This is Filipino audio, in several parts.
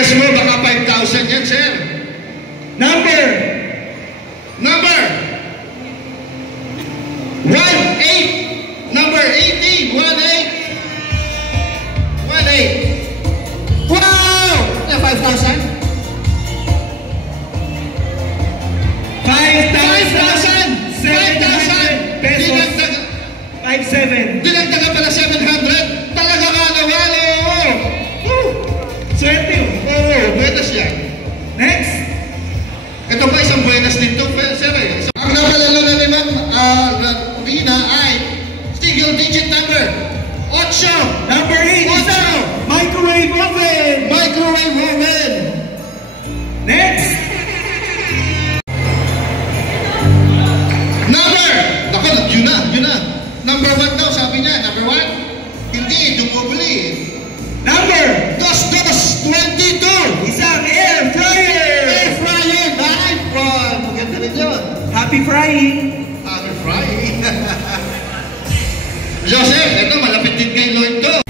Minus mo, baka 5,000 yan, sir. Number 18. Number 18. 18. Wow! 5,000? 5,700 pesos. 5,700. Dinagdagan pala 700. Talaga ka nawalo. Swerte yun. Oo, buenas yan. Next. Ito pa isang buenas dito, sir. Ang napalalo na ni Ma'am Rina ay single digit number 8. Number 8. Microwave oven. Microwave oven. Next. Yun na. Number 1 daw, sabi niya. Number 1? Hindi, dumubli. Number 22. Isang air fryer. Air fryer. Live one. Maganda rin yun. Happy frying. Happy frying. Joseph, ito malapit din kay Lloyd to.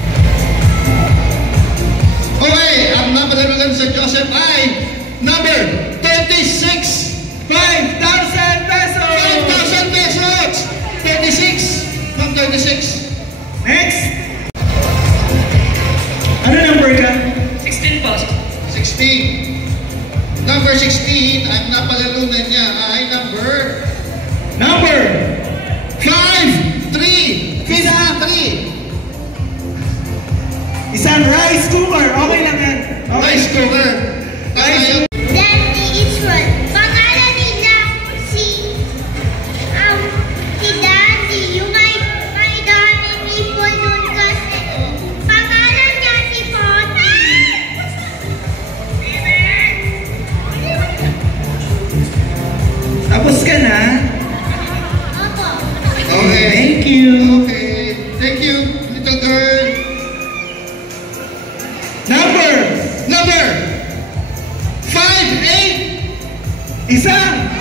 Okay, ang napalarulan sa Joseph ay number 36. 5,000 pesos. 5,000 pesos. 36. From 36. Next. Ano number ka? 16 po. 16. Number 16, ang napalalunan niya ay number 5. 3. Pizza 3. Isang rice cooker. Okay lang yan. Okay. Rice cooker. Rice Daddy is one. Pangalan nila si Daddy. Yung may daming ipon nun kasi. Pangalan niya si Potti. Tapos ka na? Opo. Okay. Thank you. Okay. Thank you, little girl. Number 5, 8. Isang